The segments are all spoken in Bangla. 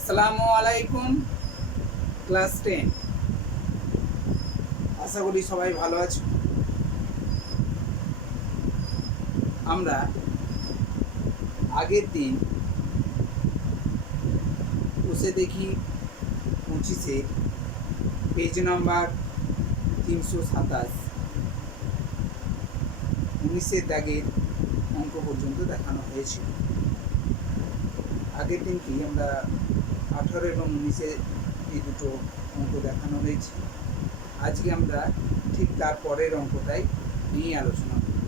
আসসালামু আলাইকুম। ক্লাস 10, আশা করি সবাই ভালো আছো। আমরা আগের দিন বসে দেখি 25-এর পেজ নাম্বার 327, 19-এর দাগের অঙ্ক পর্যন্ত দেখানো হয়েছিল। আগের দিন কি আমরা 18 এবং 19-এর এই দুটো অঙ্ক দেখানো হয়েছে। আজকে আমরা ঠিক তার পরের অঙ্কটাই নিয়ে আলোচনা করব।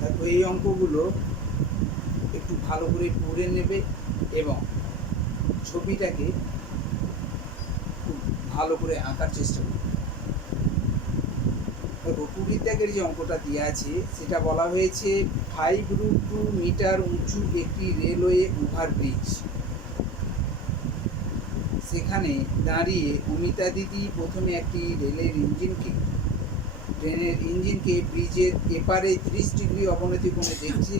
দেখো, এই অঙ্কগুলো একটু ভালো করে পড়ে নেবে এবং ছবিটাকে খুব ভালো করে আঁকার চেষ্টা করবে। দেখো, 20 দাগের যে অঙ্কটা দেওয়া আছে সেটা বলা হয়েছে 5√2 মিটার উঁচু একটি রেলওয়ে ওভারব্রিজ। সেখানে দাঁড়িয়ে অমিতা দিদি প্রথমে একটি ট্রেনের ইঞ্জিনকে ব্রিজের এপারে 30 ডিগ্রি অবনতি কোণে দেখছে,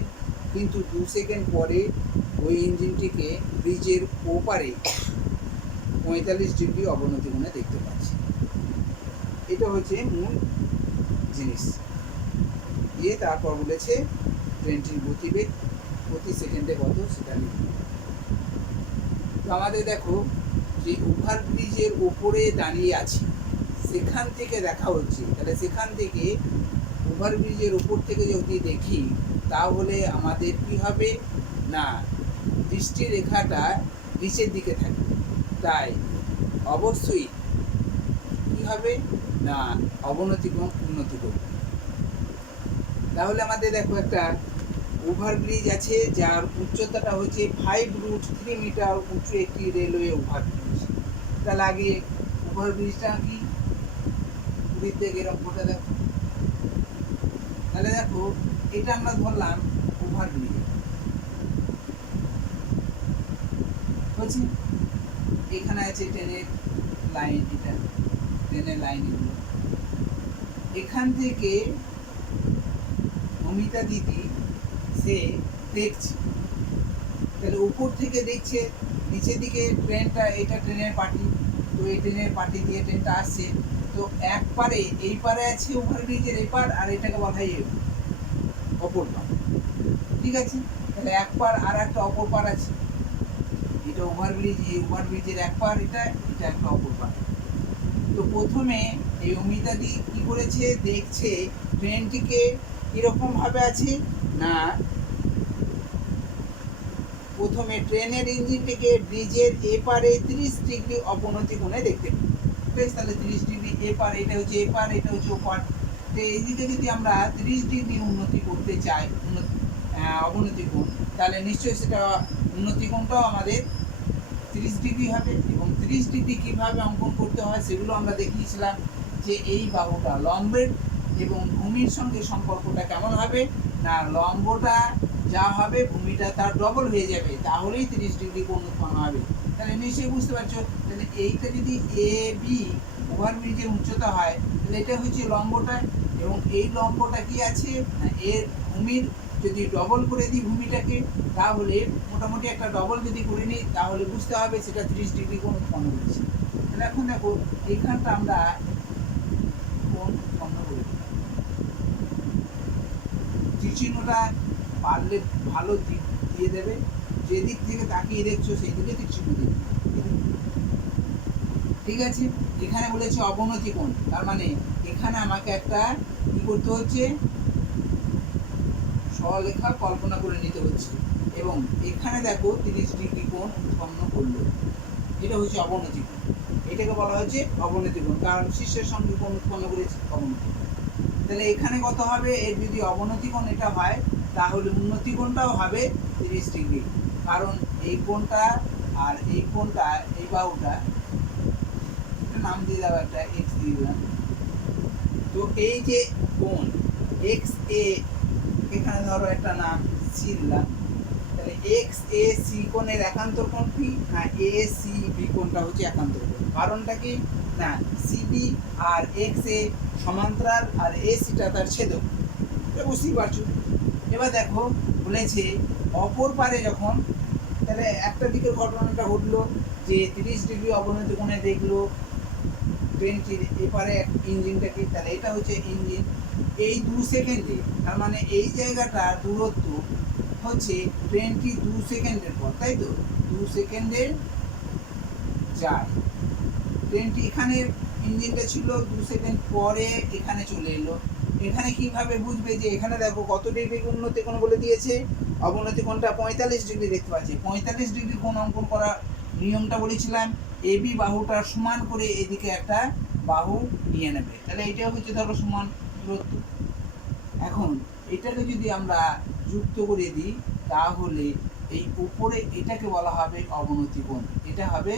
কিন্তু 2 সেকেন্ড পরে ওই ইঞ্জিনটিকে ব্রিজের ওপারে 45 ডিগ্রি অবনতি কোণে দেখতে পাচ্ছি। এটা হচ্ছে মূল জিনিস। দিয়ে তারপর বলেছে ট্রেনটির গতিবেগ প্রতি সেকেন্ডে কত সেটা লিখবে। তো আমাদের দেখো, যে ওভারব্রিজের ওপরে দাঁড়িয়ে আছি সেখান থেকে দেখা হচ্ছে, তাহলে সেখান থেকে ওভারব্রিজের ওপর থেকে যদি দেখি তাহলে আমাদের কি হবে না, দৃষ্টি রেখাটা নিচের দিকে থাকবে, তাই অবশ্যই কি হবে না অবনতি কোণ উন্নতি করবে। তাহলে আমাদের দেখো একটা ওভারব্রিজ আছে যার উচ্চতাটা হচ্ছে 5√3 মিটার উঁচু একটি রেলওয়ে ওভারব্রিজ। তাহলে আগে ওভারব্রিজটা কি দেখে অঙ্কটা দেখো। তাহলে দেখো, এটা আমরা ধরলাম ওভারব্রিজ বলছি, এখানে আছে ট্রেনের লাইন, এটা ট্রেনের লাইন। এখান থেকে অমিতা দিদি সে দেখছে, তাহলে উপর থেকে দেখছে, নিচের দিকে ট্রেনটা, এটা ট্রেনের পার্টি, তো এই ট্রেনের পার্টি দিয়ে ট্রেনটা আসছে। তো এক পারে এই পারে আছে ওভারব্রিজের এপার, আর এটাকে বলা হয় অপর পার, ঠিক আছে। তাহলে এক পার আর একটা অপর পার আছে, এটা ওভারব্রিজ, এই ওভারব্রিজের এক পার, এটা এটা একটা অপর পার। তো প্রথমে এই অমিতাদি কি করেছে, দেখছে ট্রেনটিকে কিরকম ভাবে আছে না, প্রথমে ট্রেনের ইঞ্জিনটিকে ব্রিজের এপারে 30 ডিগ্রি অবনতি কোণে দেখতে বেশ। তাহলে 30 ডিগ্রি এপার, এটা হচ্ছে এপার, এটা হচ্ছে ওপার। তো এইদিকে যদি আমরা 30 ডিগ্রি উন্নতি করতে চাই, অবনতি কোণ, তাহলে নিশ্চয়ই সেটা উন্নতি কোণটাও আমাদের 30 ডিগ্রি হবে। এবং 30 ডিগ্রি কীভাবে অঙ্কন করতে হয় সেগুলো আমরা দেখিয়েছিলাম, যে এই বাহুটা লম্বের এবং ভূমির সঙ্গে সম্পর্কটা কেমন হবে না, লম্বটা যা হবে ভূমিটা তার ডবল হয়ে যাবে, তাহলেই 30 ডিগ্রি কোণ উৎপন্ন হবে। তাহলে নিশ্চয়ই বুঝতে পারছো, তাহলে এইটা যদি এ বি ওভারব্রিজের উচ্চতা হয়, তাহলে এটা হচ্ছে লম্বটা, এবং এই লম্বটা কি আছে না, এর ভূমির যদি ডবল করে দিই ভূমিটাকে, তাহলে মোটামুটি একটা ডবল যদি করে নিই তাহলে বুঝতে হবে সেটা 30 ডিগ্রি কোণ উৎপন্ন করেছে। তাহলে এখন দেখো, এইখানটা আমরা কোণ উৎপন্ন করি, চিহ্নটা পারলে ভালো দিক দিয়ে দেবে, যে দিক থেকে তাকিয়ে দেখছো সেই দিকে চিহ্ন দেবে, ঠিক আছে। এখানে বলেছে অবনতি কোণ, তার মানে এখানে আমাকে একটা কি করতে হচ্ছে, সরলরেখা কল্পনা করে নিতে হচ্ছে, এবং এখানে দেখো 30 ডিগ্রি কোণ উৎপন্ন করলো, এটা হচ্ছে অবনতি কোণ। এটাকে বলা হচ্ছে অবনতি কোণ, কারণ শীর্ষের সঙ্গে কোণ উৎপন্ন করেছে অবনতি। তাহলে এখানে কত হবে, এর যদি অবনতি কোণ এটা হয় তাহলে উন্নতি কোণটাও হবে 30 ডিগ্রি, কারণ এই কোণটা আর এই কোণটা, এই বাহুটা, এটা নাম দিয়ে দাও, একটা এক্স দিয়ে দিলাম। তো এই যে কোণ এক্স এ, এখানে ধরো একটা নাম সি দিলাম, তাহলে এক্স এ সি কোণের একান্তর কোণ কি না, এ সি বি কোণটা হচ্ছে একান্তর কোণ। কারণটা কি না, সিবি আর এক্স এ সমান্তরাল, আর এ সিটা তার ছেদক, বুঝতেই পারছো। এবার দেখো বলেছে অপর পারে যখন তাহলে একটা দিকের ঘটনাটা ঘটলো যে 30 ডিগ্রি অবনতি কোণে দেখলো ট্রেনটির এপারে ইঞ্জিনটাকে, তাহলে এটা হচ্ছে ইঞ্জিন। এই 2 সেকেন্ডে, তার মানে এই জায়গাটার দূরত্ব হচ্ছে ট্রেনটি 2 সেকেন্ডের পর, তাই তো 2 সেকেন্ডের যায়। ট্রেনটি এখানে ইঞ্জিনটা ছিল 2 সেকেন্ড পরে এখানে চলে এলো। এখানে কিভাবে বুঝবে যে এখানে দেখো কত ডিগ্রি উন্নতি কোণ বলে দিয়েছে, অবনতি কোণটা 45 ডিগ্রি দেখতে পাচ্ছি। 45 ডিগ্রি কোণ অঙ্কন করার নিয়মটা বলেছিলাম, এবি বাহুটার সমান করে এদিকে একটা বাহু নিয়ে নেবে, তাহলে এটা হচ্ছে ধরো সমান দূরত্ব। এখন এটাকে যদি আমরা যুক্ত করে দিই তাহলে এই উপরে এটাকে বলা হবে অবনতি কোণ, এটা হবে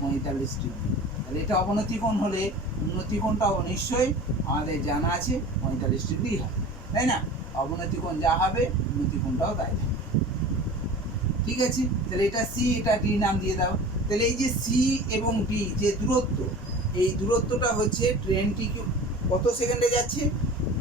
45 ডিগ্রি। তাহলে এটা অবনতি কোণ হলে উন্নতি কোণটাও নিশ্চয়ই আমাদের জানা আছে 45 ডিগ্রি হবে, তাই না? অবনতি কোণ যা হবে উন্নতি কোণটাও তাই হবে। ঠিক আছে, তাহলে এটা সি, এটা ডি নাম দিয়ে দাও। তাহলে এই যে সি এবং ডি যে দূরত্ব, এই দূরত্বটা হচ্ছে ট্রেনটি কত সেকেন্ডে যাচ্ছে,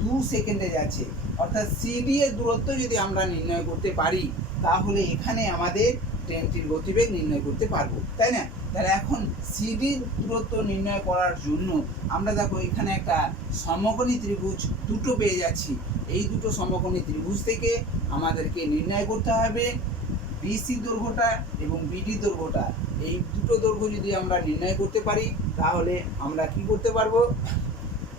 2 সেকেন্ডে যাচ্ছে। অর্থাৎ সিডি এর দূরত্ব যদি আমরা নির্ণয় করতে পারি তাহলে এখানে আমাদের ট্রেনটির গতিবেগ নির্ণয় করতে পারবো, তাই না? তাহলে এখন সিডির দূরত্ব নির্ণয় করার জন্য আমরা দেখো এখানে একটা সমকোণী ত্রিভুজ দুটো পেয়ে যাচ্ছি। এই দুটো সমকোণী ত্রিভুজ থেকে আমাদেরকে নির্ণয় করতে হবে বিসি দৈর্ঘ্যটা এবং বিডি দৈর্ঘ্যটা। এই দুটো দৈর্ঘ্য যদি আমরা নির্ণয় করতে পারি তাহলে আমরা কি করতে পারবো,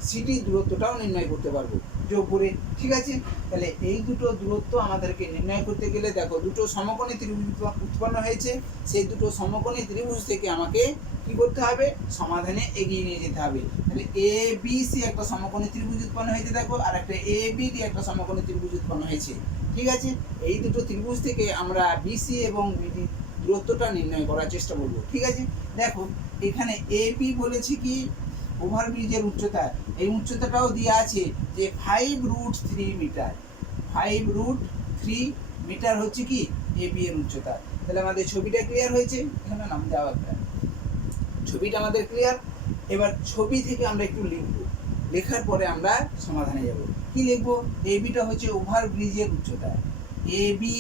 সিডি দূরত্বটাও নির্ণয় করতে পারবো যোগ করে। ঠিক আছে, তাহলে এই দুটো দূরত্ব আমাদেরকে নির্ণয় করতে গেলে দেখো দুটো সমকোণী ত্রিভুজ উৎপন্ন হয়েছে, সেই দুটো সমকোণী ত্রিভুজ থেকে আমাকে কি করতে হবে, সমাধানে এগিয়ে নিয়ে যেতে হবে। তাহলে এ বি সি একটা সমকোণী ত্রিভুজ উৎপন্ন হয়েছে দেখো, আর একটা এ বি ডি একটা সমকোণী ত্রিভুজ উৎপন্ন হয়েছে। ঠিক আছে, এই দুটো ত্রিভুজ থেকে আমরা বিসি এবং বিডি দূরত্বটা নির্ণয় করার চেষ্টা করব। ঠিক আছে, দেখো এখানে এ বি বলেছি কি ওভারব্রিজের উচ্চতা, এই উচ্চতাটাও দেওয়া আছে যে 5√3 মিটার। 5√3 মিটার হচ্ছে কি এ বি এর উচ্চতা। তাহলে আমাদের ছবিটা ক্লিয়ার হয়েছে, এখানে নাম দেওয়া একটা ছবিটা আমাদের ক্লিয়ার। এবার ছবি থেকে আমরা একটু লিখব, লেখার পরে আমরা সমাধানে যাব। কি লিখব, এ বিটা হচ্ছে ওভারব্রিজের উচ্চতা। এ বি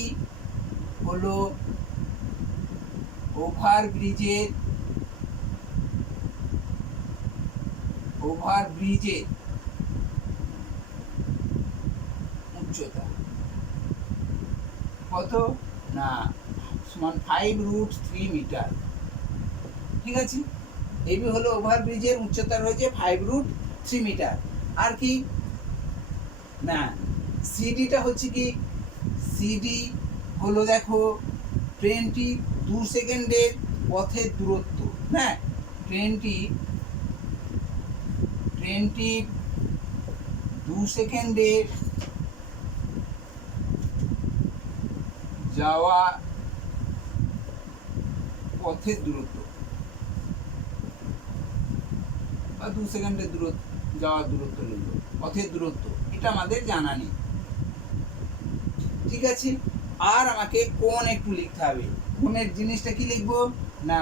হলো ওভারব্রিজের উচ্চতা কত না সমান 5√3 মিটার। ঠিক আছে, এবি হলো ওভারব্রিজের উচ্চতা রয়েছে 5√3 মিটার। আর কি না সিডিটা হচ্ছে কি, সিডি হলো দেখো ট্রেনটি 2 সেকেন্ডের পথের দূরত্ব। হ্যাঁ, ট্রেনটি 2 সেকেন্ডের যাওয়া পথের দূরত্ব বা 2 সেকেন্ডের যাওয়ার দূরত্ব লিখব, পথের দূরত্ব, এটা আমাদের জানা নেই। ঠিক আছে, আর আমাকে কোণ একটু লিখতে হবে। কোণের জিনিসটা কি লিখবো না,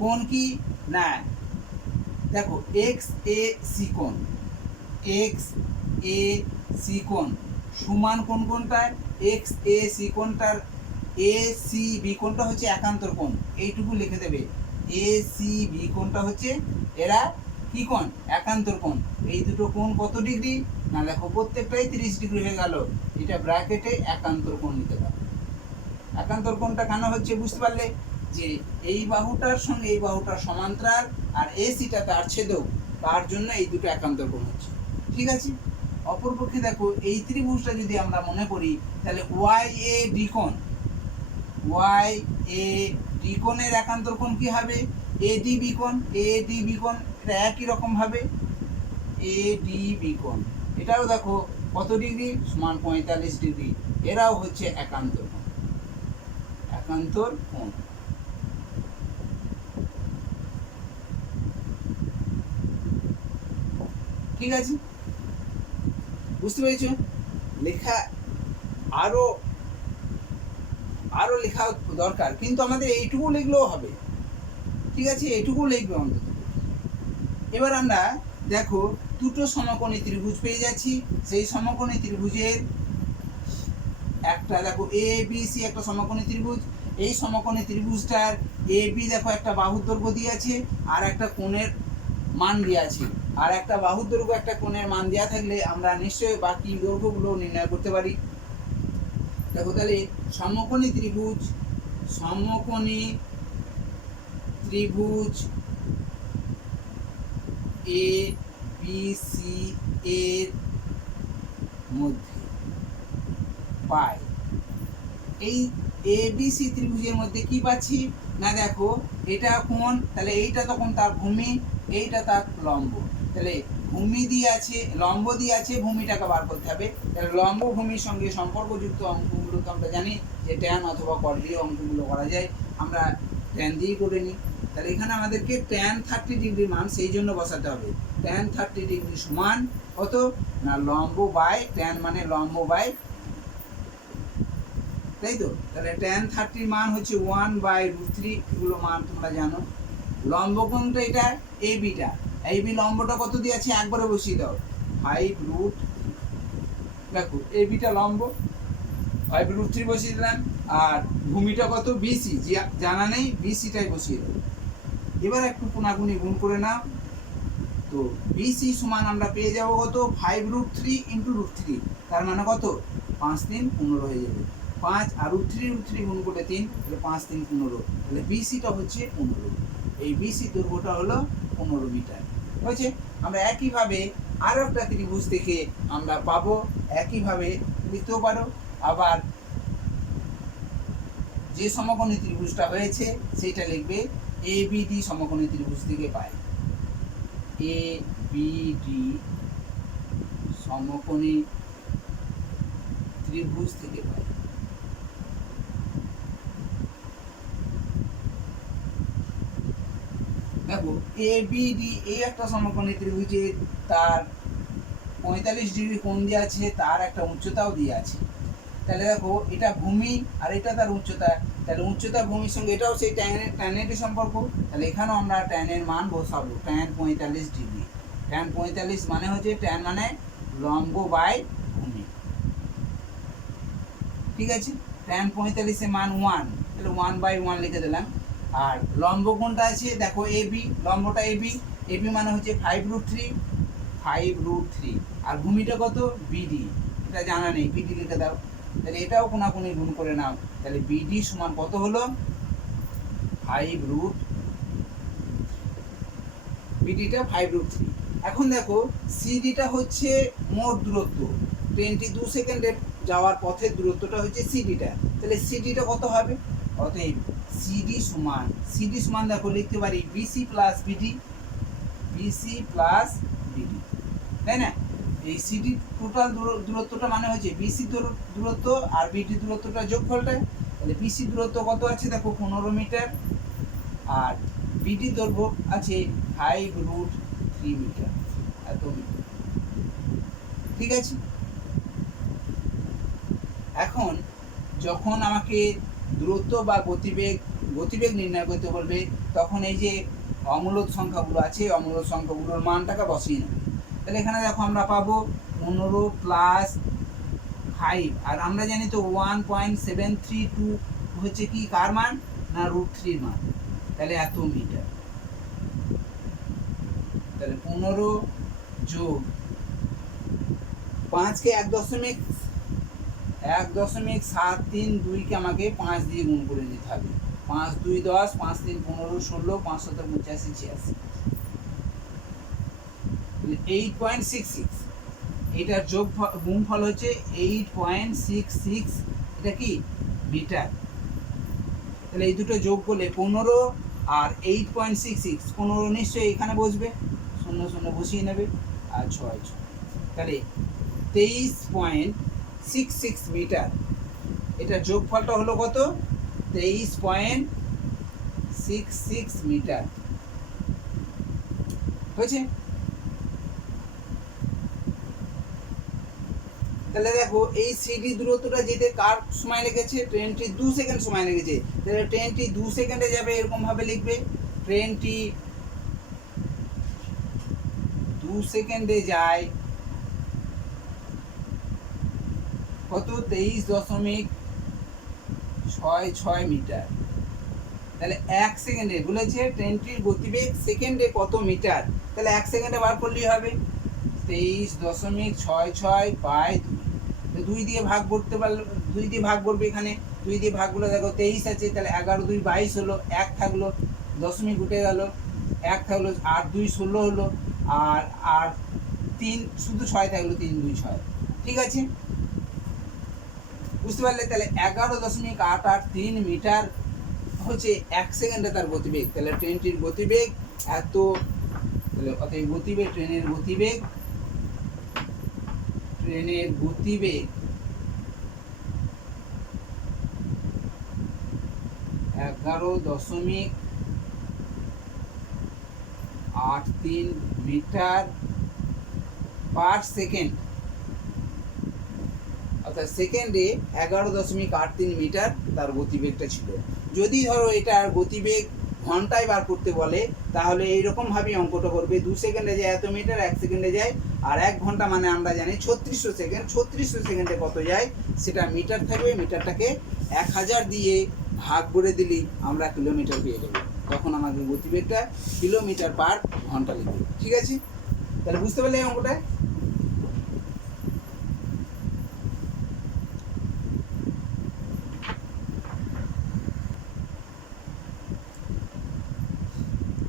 কোণ কি না দেখো এক্স এ সি কোণ, এক্স এ সি কোণ সমান কোন কোণটায়, এক্স এ সি কোণটার এ সি বি কোণটা হচ্ছে একান্তর কোণ, এইটুকু লিখে দেবে। এ সি বি কোণটা হচ্ছে এরা কি কোণ, একান্তর কোণ। এই দুটো কোণ কত ডিগ্রি না দেখো প্রত্যেকটাই 30 ডিগ্রি হয়ে গেল, এটা ব্র্যাকেটে একান্তর কোণ নিতে পারো। একান্তর কোণটা কেন হচ্ছে বুঝতে পারলে, যে এই বাহুটার সঙ্গে এই বাহুটার সমান্তরাল আর এসিটা তার ছেদক, তার জন্য এই দুটো একান্তর কোণ হচ্ছে। ঠিক আছে, অপরপক্ষে দেখো এই ত্রিভুজটা যদি আমরা মনে করি তাহলে ওয়াই এ ডি কোণ, ওয়াই এ ডি কোণের একান্তর কোণ কি হবে, এ ডি বি কোণ। এ ডি বি কোণ এটা একই রকম ভাবে এ ডি বি কোণ, এটাও দেখো কত ডিগ্রি সমান 45 ডিগ্রি, এরাও হচ্ছে একান্তর কোণ, একান্তর কোণ। ঠিক আছে, বুঝতে পেরেছো? লেখা আরো লেখা দরকার, কিন্তু আমাদের এইটুকু লিখলেও হবে। ঠিক আছে, এইটুকু লিখবে অন্তত। এবার আমরা দেখো দুটো সমকোণী ত্রিভুজ পেয়ে যাচ্ছি, সেই সমকোণী ত্রিভুজের একটা দেখো এ বি সি একটা সমকোণী ত্রিভুজ, এই সমকোণী ত্রিভুজটার এ বি দেখো একটা বাহুর দৈর্ঘ্য দিয়ে আছে আর একটা কোণের মান দেওয়া আছে, আর একটা বাহুর দৈর্ঘ্য একটা কোণের মান দেওয়া থাকলে আমরা নিশ্চয়ই বাকি দৈর্ঘ্যগুলো নির্ণয় করতে পারি। দেখো তাহলে সমকোণী ত্রিভুজ এ বি সি এর মধ্যে পাই, এই এ বি সি ত্রিভুজের মধ্যে কি পাচ্ছি না, দেখো এটা কোণ, তাহলে এইটা তখন তার ভূমি, এইটা তার লম্ব, তাহলে ভূমি দিয়ে আছে লম্ব দিয়ে আছে, ভূমিটাকে বার করতে হবে। তাহলে লম্ব ভূমির সঙ্গে সম্পর্কযুক্ত অঙ্কগুলো তো আমরা জানি যে ট্যান অথবা কট দিয়ে অঙ্কগুলো করা যায়, আমরা ট্যান দিয়েই করে নিই। তাহলে এখানে আমাদেরকে ট্যান 30 ডিগ্রি মান সেই জন্য বসাতে হবে। ট্যান 30 ডিগ্রি সমান কত না লম্ব বাই ট্যান মানে লম্ব বাই, তাই তো। তাহলে ট্যান 30 মান হচ্ছে 1/√3, এগুলো মান তোমরা জানো। লম্ব কোণটা এটা এ বিটা, এই বি লম্বটা কত দিয়ে আছে একবারে বসিয়ে দাও 5√3, দেখো এ বিটা লম্ব 5√3 বসিয়ে দিলাম, আর ভূমিটা কত বিসি, জানা নেই বিসিটাই বসিয়ে দাও। এবার একটু কোণাকুনি গুণ করে নাও, তো বিসি সমান আমরা পেয়ে যাবো কত 5√3 × √3, তার মানে কত 5 3 15 হয়ে যাবে। 5 আর √3 গুণ করলে 3, তাহলে 5 3 15, তাহলে বিসিটা হচ্ছে 15, এই বিসি দৈর্ঘ্যটা হলো 15 মিটার হয়েছে। আমরা একইভাবে আরও একটা ত্রিভুজ থেকে আমরা পাবো, একইভাবে লিখতেও পারো। আবার যে সমকোণী ত্রিভুজটা হয়েছে সেটা লিখবে এ বি ডি সমকোণী ত্রিভুজ থেকে পাই, এ বি ডি সমকোণী ত্রিভুজ থেকে পাই। দেখো এ বি ডি এই একটা সমকোণী ত্রিভুজের তার 45 ডিগ্রি কোণ দিয়ে আছে, তার একটা উচ্চতাও দিয়ে আছে। তাহলে দেখো এটা ভূমি আর এটা তার উচ্চতা, তাহলে উচ্চতা ভূমির সঙ্গে এটাও সেই ট্যানের সম্পর্ক, তাহলে এখানেও আমরা ট্যানের মান বসাবো, ট্যান 45 ডিগ্রি। ট্যান 45 মানে হচ্ছে ট্যান মানে লম্ব বাই ভূমি, ঠিক আছে। ট্যান 45 এর মান 1, তাহলে 1/1 লিখে দিলাম। আর লম্ব কোণটা আছে দেখো এ বি, লম্বটা এ বি মানে হচ্ছে 5√3, আর ভূমিটা কত বিডি, এটা জানা নেই, বিডি লিখে দাও। তাহলে এটাও কোণাকুণি গুণ করে নাও, তাহলে বিডি সমান কত হলো 5√, বিডিটা 5√3। এখন দেখো সিডিটা হচ্ছে মোট দূরত্ব, ট্রেনটি 2 সেকেন্ডে যাওয়ার পথের দূরত্বটা হচ্ছে সিডিটা, তাহলে সিডিটা কত হবে, অতএব সিডি সমান দেখো লিখতে পারি বিসি প্লাস বিডি, তাই না। এই সিডি টোটাল দূরত্বটা মানে হচ্ছে বিসি দূরত্ব আর বিডি দূরত্বটা যোগফলটা, তাহলে বিসি দূরত্ব কত আছে দেখো 15 মিটার, আর বিডি দৈর্ঘ্য আছে 5√3 মিটার, এত মিটার, ঠিক আছে। এখন যখন আমাকে দূরত্ব বা গতিবেগ নির্ণয় করতে বলবে, তখন এই যে অমূলক সংখ্যাগুলো আছে অমূলক সংখ্যাগুলোর মানটাকে বসিয়ে নেবে। তাহলে এখানে দেখো আমরা পাবো 15 + 5, আর আমরা জানি তো 1.732 হচ্ছে কি কার মান না √3 মান, তাহলে এত মিটার। তাহলে 15 যোগ 5 কে 1.732 কে আমাকে 5 দিয়ে গুণ করে নিতে হবে, 5 2 10, 5 3 15, 16, 5 7 85, 86, 8.66, এটার গুণফল হচ্ছে 8.66, এটা কি মিটার। তাহলে এই দুটো যোগ করলে 15 আর 8.66, 15 নিশ্চয়ই এখানে বসবে, 0 0 বসিয়ে নেবে, আর 6 6, তাহলে 23.66 মিটার। এটা যোগফলটা হলো কত 23.66 মিটার হয়েছে। তাহলে দেখো এই সিডি দূরত্বটা যেতে কার সময় লেগেছে, ট্রেনটি 2 সেকেন্ড সময় লেগেছে, তাহলে ট্রেনটি 2 সেকেন্ডে যাবে, এরকম ভাবে লিখবে ট্রেনটি 2 সেকেন্ডে যায় কত 23.66 6 মিটার। তাহলে 1 সেকেন্ডে বলেছে ট্রেনটির গতিবেগ সেকেন্ডে কত মিটার, তাহলে 1 সেকেন্ডে বার করলেই হবে 23.66 বাই 2। 2 দিয়ে ভাগ করতে পারলে 2 দিয়ে ভাগ করবে, এখানে 2 দিয়ে ভাগ করলে দেখো 23 আছে, তাহলে 11 2 22 হলো, 1 থাকলো, দশমিক উঠে গেল, 1 থাকলো, 8 2 16 হলো, আর আর 3 শুধু 6 থাকলো, 3 2 6। ঠিক আছে, বুঝতে পারলে? তাহলে 11.883 মিটার হচ্ছে 1 সেকেন্ডে তার গতিবেগ। তাহলে ট্রেনটির গতিবেগ এত, তাহলে অতএব গতিবেগ, ট্রেনের গতিবেগ 11.83 মিটার পার সেকেন্ড, অর্থাৎ সেকেন্ডে 11.83 মিটার তার গতিবেগটা ছিল। যদি ধরো এটার গতিবেগ ঘন্টায় বার করতে বলে, তাহলে এইরকমভাবেই অঙ্কটা করবে। 2 সেকেন্ডে যায় এত মিটার, 1 সেকেন্ডে যায়, আর 1 ঘন্টা মানে আমরা জানি 3600 সেকেন্ড। 3600 সেকেন্ডে কত যায় সেটা মিটার থাকবে, মিটারটাকে 1000 দিয়ে ভাগ করে দিলেই আমরা কিলোমিটার পেয়ে যাবো। তখন আমাদের গতিবেগটা কিলোমিটার পার ঘন্টা লিখবে। ঠিক আছে, তাহলে বুঝতে পারলে এই অঙ্কটা?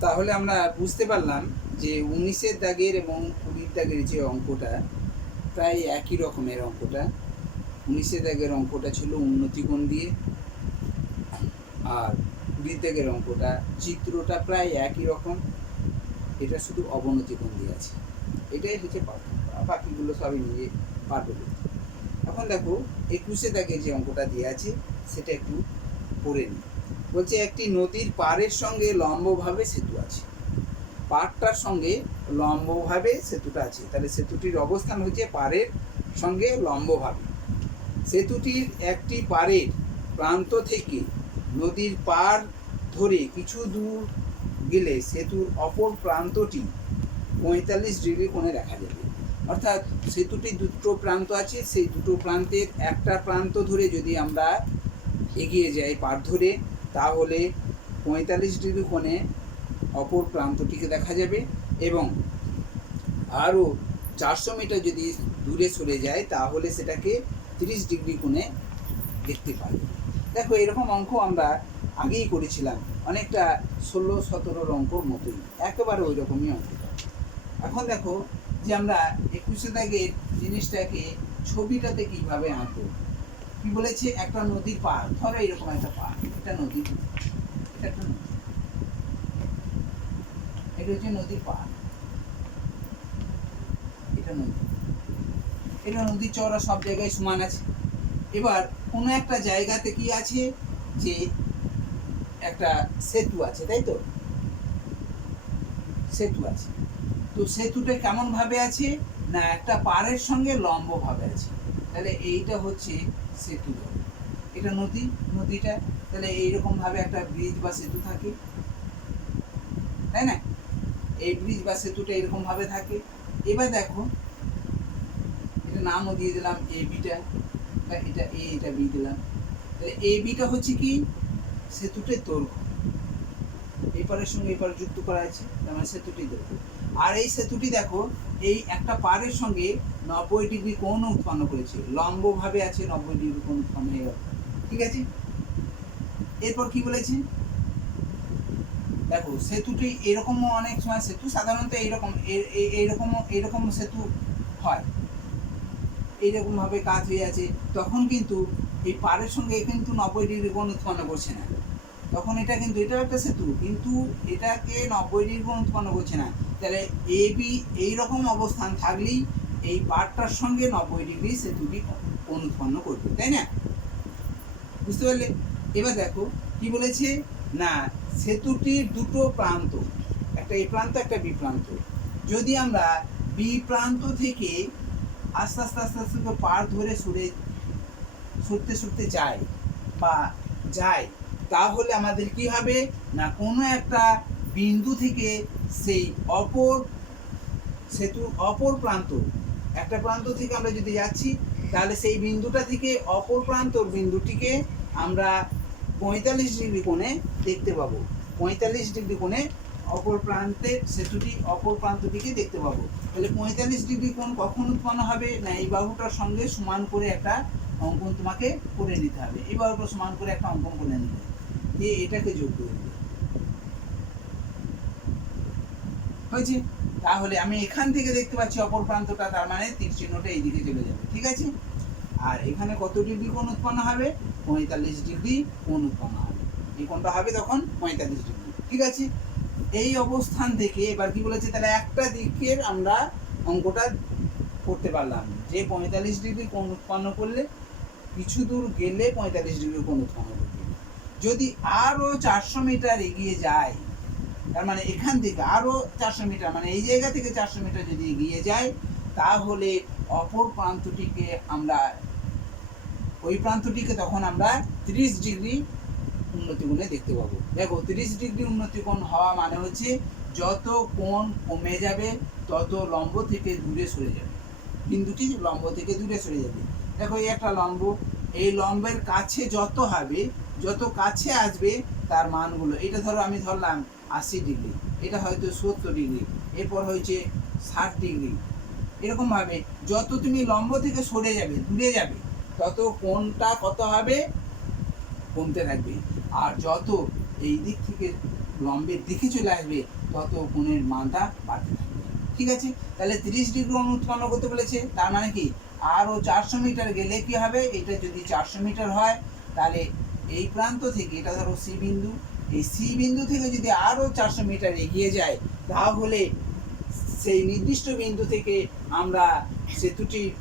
তাহলে আমরা বুঝতে পারলাম যে 19-এর দাগের এবং 20-এর দাগের যে অঙ্কটা প্রায় একই রকমের অঙ্কটা। 19-এর দাগের অঙ্কটা ছিল উন্নতিকোণ দিয়ে, আর 20-এর দাগের অঙ্কটা চিত্রটা প্রায় একই রকম, এটা শুধু অবনতিকোণ দিয়ে আছে। এটাই হচ্ছে পার্থক্য, বাকিগুলো সবই নিয়ে পারবে। এখন দেখো 21-এর দাগে যে অঙ্কটা দিয়ে আছে সেটা একটু পড়ে নিই। বলছে একটি নদীর পাড়ের সঙ্গে লম্বভাবে সেতু আছে, পাড়টার সঙ্গে লম্বভাবে সেতুটা আছে, তাহলে সেতুটির অবস্থান হচ্ছে পাড়ের সঙ্গে লম্বভাবে। সেতুটির একটি পাড়ের প্রান্ত থেকে নদীর পাড় ধরে কিছু দূর গেলে সেতুর অপর প্রান্তটি 45 ডিগ্রি কোণে দেখা যাবে। অর্থাৎ সেতুটির দুটো প্রান্ত আছে, সেই দুটো প্রান্তের একটা প্রান্ত ধরে যদি আমরা এগিয়ে যাই পাড় ধরে, তাহলে 45 ডিগ্রি কোণে অপর প্রান্তটিকে দেখা যাবে, এবং আরও 400 মিটার যদি দূরে সরে যায় তাহলে সেটাকে 30 ডিগ্রি কোণে দেখতে পাবে। দেখো এরকম অঙ্ক আমরা আগেই করেছিলাম, অনেকটা 16-17 অঙ্কর মতোই, একেবারে ওই রকমই অঙ্ক। এখন দেখো যে আমরা 21 দাগের জিনিসটাকে ছবিটাতে কীভাবে আঁকবো। কি বলেছে, একটা নদীর পাড়, ধরো এরকম একটা পাড়, এটা নদী, এটা একটা নদী, এটা হচ্ছে নদীর পাড়, এটা নদী, এটা নদীর চওড়া সব জায়গায় সমান আছে। এবার কোনো একটা জায়গাতে কি আছে, যে একটা সেতু আছে, তাই তো, সেতু আছে। তো সেতুটা কেমন ভাবে আছে না, একটা পাড়ের সঙ্গে লম্ব ভাবে আছে। তাহলে এইটা হচ্ছে সেতু, এটা নদী, নদীটা, তাহলে এইরকম ভাবে একটা ব্রিজ বা সেতু থাকে, তাই না? এই ব্রিজ বা সেতুটা এরকম ভাবে থাকে। এবার দেখো এটা নামও দিয়ে দিলাম এ বিটা, এটা এ, এটা বি দিলাম। তাহলে এ বিটা হচ্ছে কি সেতুটির দৈর্ঘ্য, এপারের সঙ্গে এপারে যুক্ত করা আছে, মানে সেতুটির দৈর্ঘ্য। আর এই সেতুটি দেখো এই একটা পাড়ের সঙ্গে 90 ডিগ্রি কোণ উৎপন্ন করেছে, লম্বভাবে আছে 90 ডিগ্রি কোণ উৎপন্ন হয়ে গেল। ঠিক আছে, এরপর কি বলেছে দেখো, সেতুটি এরকমও অনেক সময় সেতু সাধারণত এইরকম সেতু হয়, এইরকম ভাবে কাজ হয়ে আছে, তখন কিন্তু এই পাড়ের সঙ্গে কিন্তু 90 ডিগ্রি কোণ উৎপন্ন করছে না, তখন এটা কিন্তু এটাও একটা সেতু, কিন্তু এটাকে 90 ডিগ্রি কোণ উৎপন্ন করছে না। তাহলে এ বি এইরকম অবস্থান থাকলেই এই পাড়টার সঙ্গে 90 ডিগ্রি সেতুটি কোণ উৎপন্ন করবে, তাই না? বুঝতে পারলে? এবার দেখো কি বলেছে না, সেতুটির দুটো প্রান্ত, একটা এ প্রান্ত একটা বি প্রান্ত, যদি আমরা বি প্রান্ত থেকে আস্তে আস্তে আস্তে আস্তে পাড় ধরে সরতে যাই বা যায়, তাহলে আমাদের কি হবে না, কোনো একটা বিন্দু থেকে সেই সেতুর অপর প্রান্ত, একটা প্রান্ত থেকে আমরা যদি যাচ্ছি, তাহলে সেই বিন্দুটা থেকে অপর প্রান্তর বিন্দুটিকে আমরা 45 ডিগ্রি কোণে দেখতে পাবো। 45 ডিগ্রি কোণে অপর প্রান্তের সেতুটি অপর প্রান্তটিকে দেখতে পাবো। তাহলে 45 ডিগ্রি কোণ কখন উৎপন্ন হবে? না এই বাহুটার সঙ্গে সমান করে একটা অঙ্কন তোমাকে করে নিতে হবে। এই বাহুটা সমান করে একটা অঙ্কন করে নিতে দিয়ে এটাকে যোগ করে দিবে। হয়েছে? তাহলে আমি এখান থেকে দেখতে পাচ্ছি অপর প্রান্তটা, তার মানে তীর চিহ্নটা এইদিকে চলে যাবে। ঠিক আছে? আর এখানে কত ডিগ্রি কোণ উৎপন্ন হবে? 45 ডিগ্রি কোণ উৎপন্ন হবে। এই কোণটা হবে তখন 45 ডিগ্রি। ঠিক আছে? এই অবস্থান থেকে এবার কি বলেছে, তাহলে একটা দিকের আমরা অঙ্কটা করতে পারলাম যে 45 ডিগ্রি কোণ উৎপন্ন করলে কিছু দূর গেলে 45 ডিগ্রি কোণ উৎপন্ন করবে। যদি আরো 400 মিটার এগিয়ে যায়, তার মানে এখান থেকে আরো 400 মিটার, মানে এই জায়গা থেকে 400 মিটার যদি এগিয়ে যায়, তাহলে অপর প্রান্তটিকে আমরা ওই প্রান্তটিকে তখন আমরা 30 ডিগ্রি উন্নতি কোণে দেখতে পাবো। দেখো 30 ডিগ্রি উন্নতি কোণ হওয়া মানে হচ্ছে যত কোণ কমে যাবে তত লম্ব থেকে দূরে সরে যাবে, বিন্দুটি লম্ব থেকে দূরে সরে যাবে। দেখো এই একটা লম্ব, এই লম্বের কাছে যত হবে, যত কাছে আসবে তার মানগুলো, এটা ধরো আমি ধরলাম 80 ডিগ্রি, এটা হয়তো 70 ডিগ্রি, এরপর হয়েছে 60 ডিগ্রি। এরকম ভাবে যত তুমি লম্ব থেকে সরে যাবে, দূরে যাবে, তত কোণটা কত হবে? কমতে থাকবে। আর যত এই দিক থেকে লম্বের দিকে চলে আসবে তত কোণের মানটা বাড়তে থাকবে। ঠিক আছে? তাহলে 30 ডিগ্রি কোণ উৎপন্ন করতে বলেছে, তার মানে কি আরও 400 মিটার গেলে কি হবে? এটা যদি 400 মিটার হয়, তাহলে এই প্রান্ত থেকে, এটা ধরো সি বিন্দু, এই সি বিন্দু থেকে যদি আরও 400 মিটার এগিয়ে যায়, তাহলে সেই নির্দিষ্ট বিন্দু থেকে আমরা সেতুটির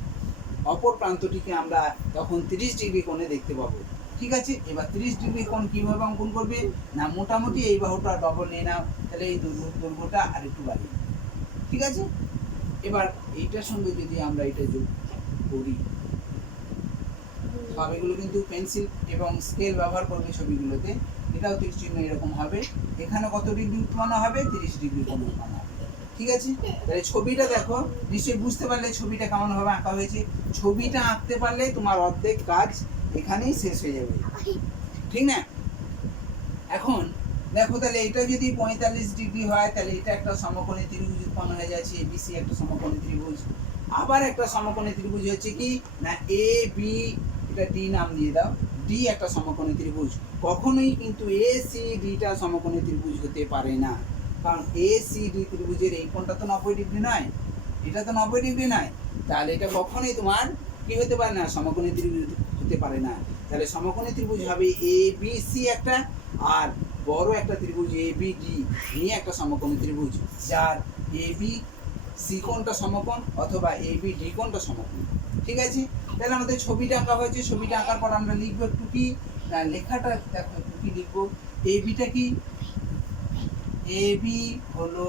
অপর প্রান্তটিকে আমরা তখন 30 ডিগ্রি কোণে দেখতে পাবো। ঠিক আছে? এবার 30 ডিগ্রি কোণ কিভাবে অঙ্কন করবে? না মোটামুটি এই বাহুটা ডবল নিয়ে নাও, তাহলে এই দৈর্ঘ্যটা আর একটু বাড়িয়ে। ঠিক আছে? এবার এইটার সঙ্গে যদি আমরা এটা যোগ করি, সবগুলো কিন্তু পেন্সিল এবং স্কেল ব্যবহার করবে ছবিগুলোতে, এটাও তীর চিহ্ন এরকম হবে। এখানে কত ডিগ্রি উৎপন্ন হবে? 30 ডিগ্রি কোণ উৎপন্ন হবে। ঠিক আছে? তাহলে ছবিটা দেখো, নিশ্চয়ই বুঝতে পারলে ছবিটা কেমন ভাবে আঁকা হয়েছে। ছবিটা আঁকতে পারলে তোমার অর্ধেক কাজ এখানেই শেষ হয়ে যাবে। ঠিক না? এখন দেখো, তাহলে এটা যদি 45 ডিগ্রি হয়, তাহলে এটা একটা সমকোণী ত্রিভুজ উৎপন্ন হয়ে যাচ্ছে, এবিসি একটা সমকোণী ত্রিভুজ। আবার একটা সমকোণী ত্রিভুজ হচ্ছে কি না এ বি, এটা ডি নাম দিয়ে দাও, ডি একটা সমকোণী ত্রিভুজ। কখনোই কিন্তু এ সি ডিটা সমকোণী ত্রিভুজ হতে পারে না, কারণ এ সি ডি ত্রিভুজের এই কোণটা তো 90 ডিগ্রি নয়, এটা তো 90 ডিগ্রি নয়। তাহলে এটা কখনোই তোমার কি হতে পারে না? সমকোণী ত্রিভুজ হতে পারে না। তাহলে সমকোণী ত্রিভুজ হবে এ বি সি একটা, আর বড় একটা ত্রিভুজ এ বি ডি নিয়ে একটা সমকোণী ত্রিভুজ, যার এ বি সি কোণটা সমকোণ অথবা এ বি ডি কোণটা সমকোণ। ঠিক আছে? তাহলে আমাদের ছবিটা আঁকা হয়েছে, ছবিটা আঁকার পর আমরা লিখবো একটু কি না, লেখাটা দেখো একটু কি লিখবো। এ বিটা কি? এ বি হলো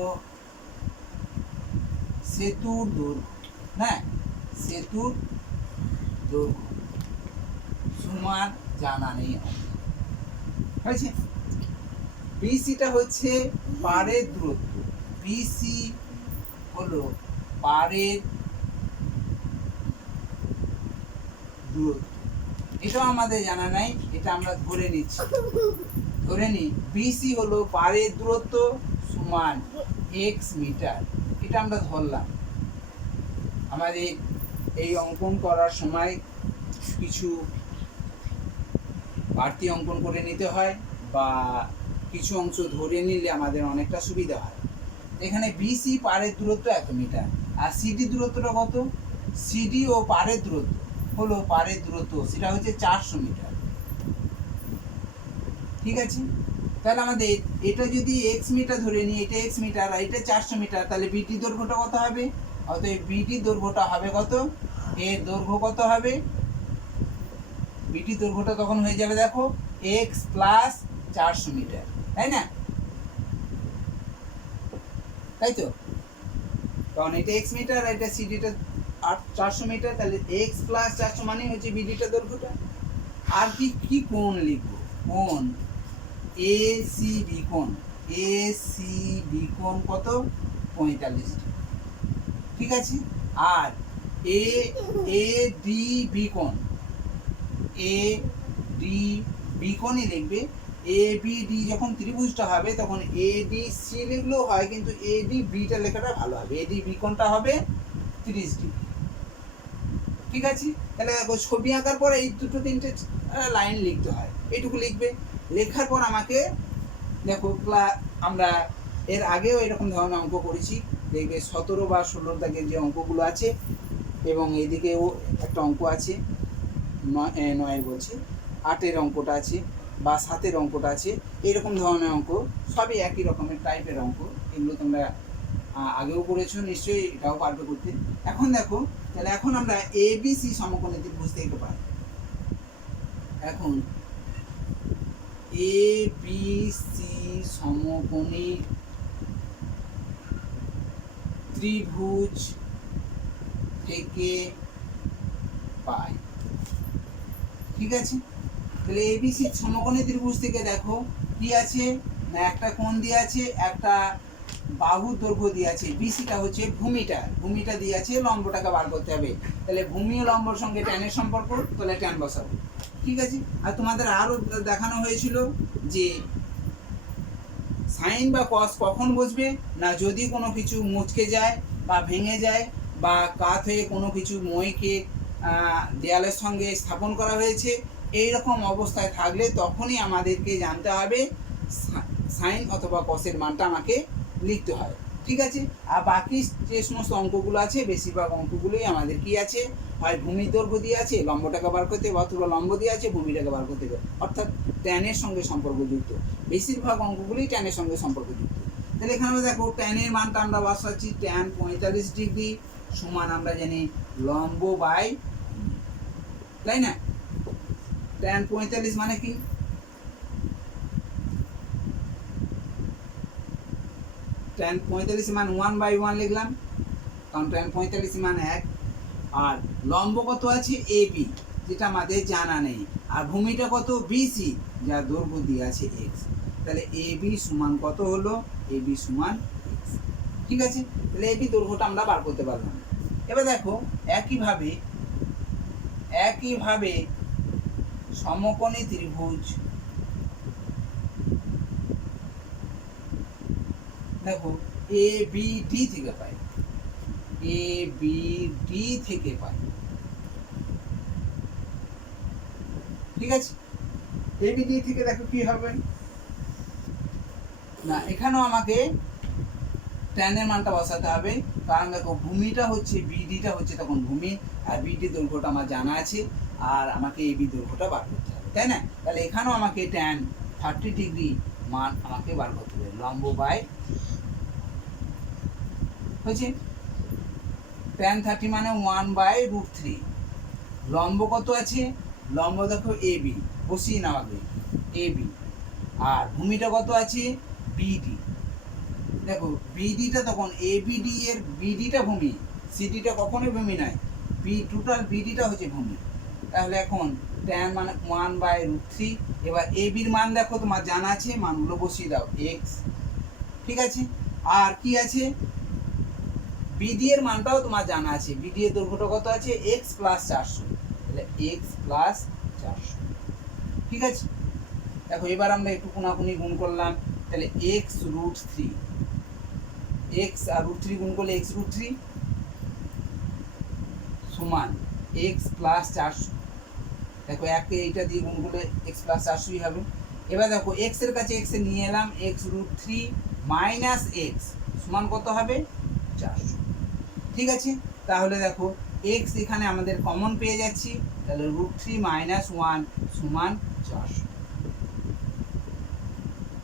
সেতুর দৈর্ঘ্য, হ্যাঁ সেতুর দৈর্ঘ্য সমান জানা নেই হয়েছে। বিসিটা হচ্ছে পাড়ের দূরত্ব, বিসি হলো পাড়ের দূরত্ব, এটাও আমাদের জানা নাই, এটা আমরা ধরে নিচ্ছি। ধরে নিই বিসি হলো পাড়ের দূরত্ব সমান এক্স মিটার, এটা আমরা ধরলাম। আমাদের এই অঙ্কন করার সময় কিছু বাড়তি অঙ্কন করে নিতে হয় বা কিছু অংশ ধরে নিলে আমাদের অনেকটা সুবিধা হয়। এখানে বিসি পাড়ের দূরত্ব 1 মিটার, আর সিডি দূরত্বটা কত? সিডি ও পাড়ের দূরত্ব হলো, পাড়ের দূরত্ব সেটা হচ্ছে 400 মিটার। ঠিক আছে? তাহলে আমাদের এটা যদি এক্স মিটার ধরে নিই, এটা এক্স মিটার আর এটা 400 মিটার, তাহলে বিটি দৈর্ঘ্যটা কত হবে? অতএব বিটি দৈর্ঘ্যটা হবে কত? এর দৈর্ঘ্য কত হবে? বিটি দৈর্ঘ্যটা তখন হয়ে যাবে দেখো এক্স প্লাস 400 মিটার, তাই না? তাই তো, কারণ এটা এক্স মিটার আর এটা সিডিটা 400 মিটার, তাহলে এক্স প্লাস 400 মানে হচ্ছে বিডিটা দৈর্ঘ্যটা। আর কি কি কোণ লিখবো? কোণ এ সি বি কোণ, এ সি বি কোণ কত? 45 ডিগ্রি। ঠিক আছে? আর এ এ ডি বি কোণ, এ ডি বিকোণই লিখবে। এ বি ডি যখন ত্রিভুজটা হবে তখন এ ডি সি লিখলেও হয়, কিন্তু এ ডি বিটা লেখাটা ভালো হবে। এ ডি বিকোণটা হবে 30 ডিগ্রি। ঠিক আছে, তাহলে দেখো ছবি আঁকার পরে এই দুটো তিনটে লাইন লিখতে হয়, এইটুকু লিখবে। লেখার পর আমাকে দেখো আমরা এর আগেও এরকম ধরনের অঙ্ক করেছি, দেখবে 17 বা 16 দাগের যে অঙ্কগুলো আছে, এবং এদিকেও একটা অঙ্ক আছে 9 বলছি 8-এর অঙ্কটা আছে বা 7-এর অঙ্কটা আছে, এইরকম ধরনের অঙ্ক সবই একই রকমের টাইপের অঙ্ক। এগুলো তোমরা আগেও করেছো নিশ্চয়ই, এটাও পারবে করতে। এখন দেখো, তাহলে এখন আমরা এ বি সি সমকোণী ত্রিভুজ দেখতে পাই। এখন এ বি সি সমকোণী ত্রিভুজ থেকে পাই। ঠিক আছে, তাহলে এবিসি সমকোণী ত্রিভুজ থেকে দেখো কি আছে না, একটা কোণ দিয়ে আছে, একটা বাহুর দৈর্ঘ্য দিয়ে আছে, বিসিটা হচ্ছে ভূমিটা দিয়ে আছে, লম্বটাকে বার করতে হবে। তাহলে ভূমি ও লম্বর সঙ্গে ট্যানের সম্পর্ক, তাহলে ট্যান বসাবো। ঠিক আছে, আর তোমাদের আরও দেখানো হয়েছিল যে সাইন বা কস কখন বসবে না, যদি কোনো কিছু মুচকে যায় বা ভেঙে যায় বা কাত হয়ে কোনো কিছু মইকে দেয়ালের সঙ্গে স্থাপন করা হয়েছে, এই রকম অবস্থায় থাকলে তখনই আমাদেরকে জানতে হবে সাইন অথবা কসের মানটা আমাকে লিখতে হয়। ঠিক আছে, আর বাকি যে সমস্ত অঙ্কগুলো আছে বেশিরভাগ অঙ্কগুলোই আমাদের কি আছে, হয় ভূমির দৈর্ঘ্য দিয়ে আছে লম্বটাকে বার করতে হবে, অথবা লম্ব দিয়ে আছে ভূমিটাকে বার করতে হবে, অর্থাৎ ট্যানের সঙ্গে সম্পর্কযুক্ত। বেশিরভাগ অঙ্কগুলোই ট্যানের সঙ্গে সম্পর্কযুক্ত। তাহলে এখানে দেখো ট্যানের মানটা আমরা বসাচ্ছি, ট্যান 45 ডিগ্রি সমান আমরা জানি লম্ব বাই, তাই না? ট্যান 45 মানে কি, ট্যান 45 মান 1/1 লিখলাম, কারণ ট্যান 45 মান 1। আর লম্ব কত আছে এ বি, যেটা আমাদের জানা নেই, আর ভূমিটা কত বিসি, যার দৈর্ঘ্য দিয়ে আছে এক্স। তাহলে এ বি সমান কত হলো, এ বি সমান এক্স। ঠিক আছে, তাহলে এ বি দৈর্ঘ্যটা আমরা বার করতে পারলাম। এবার দেখো একইভাবে সমকোণী ত্রিভুজ, দেখো এ বি ডি থেকে পাই, এ বি ডি থেকে পাই। ঠিক আছে, এ বি ডি থেকে দেখো কি হবে না, এখানেও আমাকে ট্যানের মানটা বসাতে হবে, কারণ দেখো ভূমিটা হচ্ছে বিডিটা হচ্ছে তখন ভূমি, আর বিডি দৈর্ঘ্যটা আমার জানা আছে, আর আমাকে এ বি দৈর্ঘ্যটা বার করতে হবে, তাই না? তাহলে এখানেও আমাকে ট্যান 30 ডিগ্রি মান আমাকে বার করতে হবে, লম্ব বাই হয়েছে ট্যান 30 মানে 1/√3। লম্ব কত আছে, লম্ব দেখো এ বি, বসিয়ে নাও আগে এ বি, আর ভূমিটা কত আছে বিডি। দেখো বিডিটা তখন এ বিডি এর বিডিটা ভূমি, সিডিটা কখনোই ভূমি নয়, টোটাল বিডিটা হচ্ছে ভূমি। তাহলে এখন ট্যান মানে 1/√3। এবার এ বির মান দেখো তোমার জানা আছে, মানগুলো বসিয়ে দাও এক্স। ঠিক আছে, আর কি আছে, বিডি এর মানটাও তোমার জানা আছে, বিডি এর দৈর্ঘ্যটা কত আছে এক্স প্লাস 400, তাহলে এক্স প্লাস 400। ঠিক আছে, দেখো এবার আমরা একটু কোনাকুনি গুণ করলাম, তাহলে x√3, এক্স আর √3 গুণ করলে x√3 সমান এক্স প্লাস 400। দেখো একে এইটা দিয়ে গুণ করলে এক্স প্লাস 400ই হবে। এবার দেখো এক্স এর কাছে এক্স নিয়ে এলাম, x√3 মাইনাস এক্স সমান কত হবে 400। ঠিক আছে, তাহলে দেখো এক্স এখানে আমাদের কমন পেয়ে যাচ্ছি, তাহলে √3 - 1 সমান 400।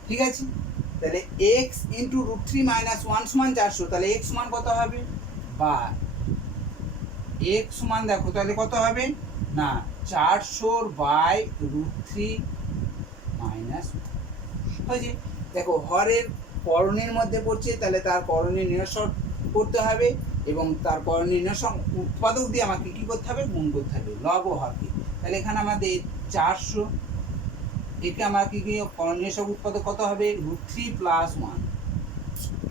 ঠিক আছে, তাহলে এক্স ইন্টু √3 - 1 সমান 400, তাহলে এক্স সমান কত হবে, বা এক্স সমান দেখো তাহলে কত হবে না 400/√3 - হয়েছে। দেখো হরের করণের মধ্যে পড়ছে, তাহলে তার করণের নিরসন করতে হবে, এবং তার করণের নিরসন উৎপাদক দিয়ে আমাকে কী করতে হবে, গুণ করতে হবে লব ও হরকে। তাহলে এখানে আমাদের 400, একে আমার কি করণীয় সব উৎপাদক কত হবে √3 + 1,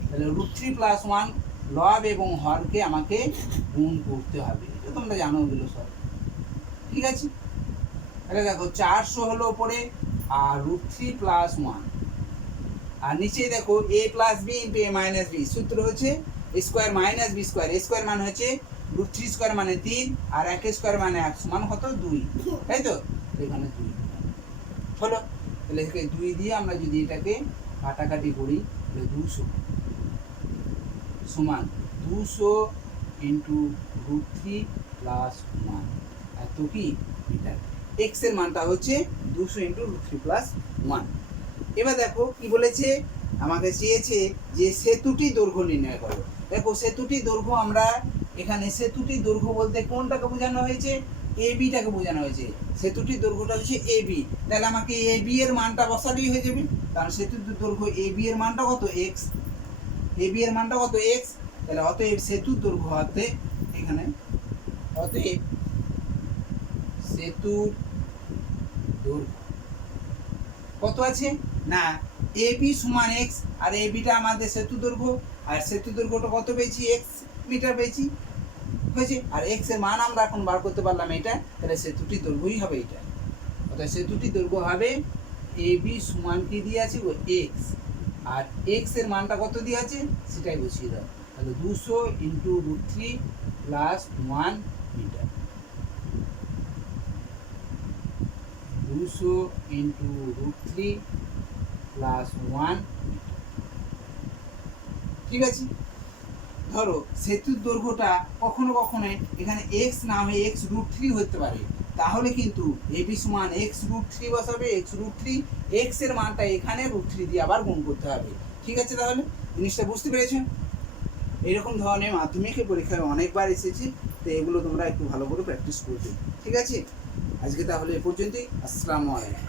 তাহলে √3 + 1 লব এবং হরকে আমাকে গুণ করতে হবে, এটা তোমরা জানো ওগুলো সব। ঠিক আছে, তাহলে দেখো 400 হলো ওপরে, আর √3 প্লাস 1। আর নিচে দেখো a plus B into a minus B, সূত্র হচ্ছে a square minus B square. a square মানে হচ্ছে √3 স্কোয়ার মানে 3, আর 1 স্কোয়ার মানে 1 সমান কত 2, তাই তো? এখানে 2 হলো। তাহলে এখানে 2 দিয়ে আমরা যদি এটাকে কাটাকাটি করি তাহলে 200 সমান 200 ইন্টু √3 প্লাস 1, এত কি মিটার। এক্স এর মানটা হচ্ছে 200 ইন্টু √3 প্লাস 1। এবার দেখো কি বলেছে, আমাকে চেয়েছে যে সেতুটি দৈর্ঘ্য নির্ণয় করো। দেখো সেতুটি দৈর্ঘ্য, আমরা এখানে সেতুটি দৈর্ঘ্য বলতে কোনটাকে বোঝানো হয়েছে, এ বিটাকে বোঝানো হয়েছে। সেতুটির দৈর্ঘ্যটা হচ্ছে এ বি, তাহলে আমাকে এ বি এর মানটা বসালেই হয়ে যাবে, কারণ সেতুটির দৈর্ঘ্য এ বি এর মানটা কত এক্স, এ বি এর মানটা কত এক্স। তাহলে অতএব সেতুর দৈর্ঘ্য হতে এখানে, অতএব সেতুর দৈর্ঘ্য কত আছে না এ বি সমান এক্স, আর এ বিটা আমাদের সেতু দৈর্ঘ্য, আর সেতু দৈর্ঘ্যটা কত পেয়েছি এক্স মিটার পেয়েছি, হয়েছে। আর এক্স এর মান আমরা এখন বার করতে পারলাম এটা, তাহলে সেতুটির দৈর্ঘ্যই হবে এটা। অর্থাৎ সেতুটির দৈর্ঘ্য হবে এ বি সমান কি দিয়ে আছে ও এক্স, আর এক্স এর মানটা কত দিয়ে আছে সেটাই বসিয়ে দাও। তাহলে 200 into √3 plus 1 metre, 200 into √3 plus 1 metre. ঠিক আছে, ধরো সেতুর দৈর্ঘ্যটা কখনো কখনো এখানে এক্স না হয়ে x√3 হতে পারে, তাহলে কিন্তু এ বি সমান x√3 বসাবে, x√3 এক্স এর মানটা এখানে √3 দিয়ে আবার গুণ করতে হবে। ঠিক আছে, তাহলে জিনিসটা বুঝতে পেরেছো? এরকম ধরনের মাধ্যমিকের পরীক্ষায় অনেকবার এসেছে, তো এগুলো তোমরা একটু ভালো করে প্র্যাকটিস করবে। ঠিক আছে, আজকে তাহলে এ পর্যন্তই। আসসালামু আলাইকুম।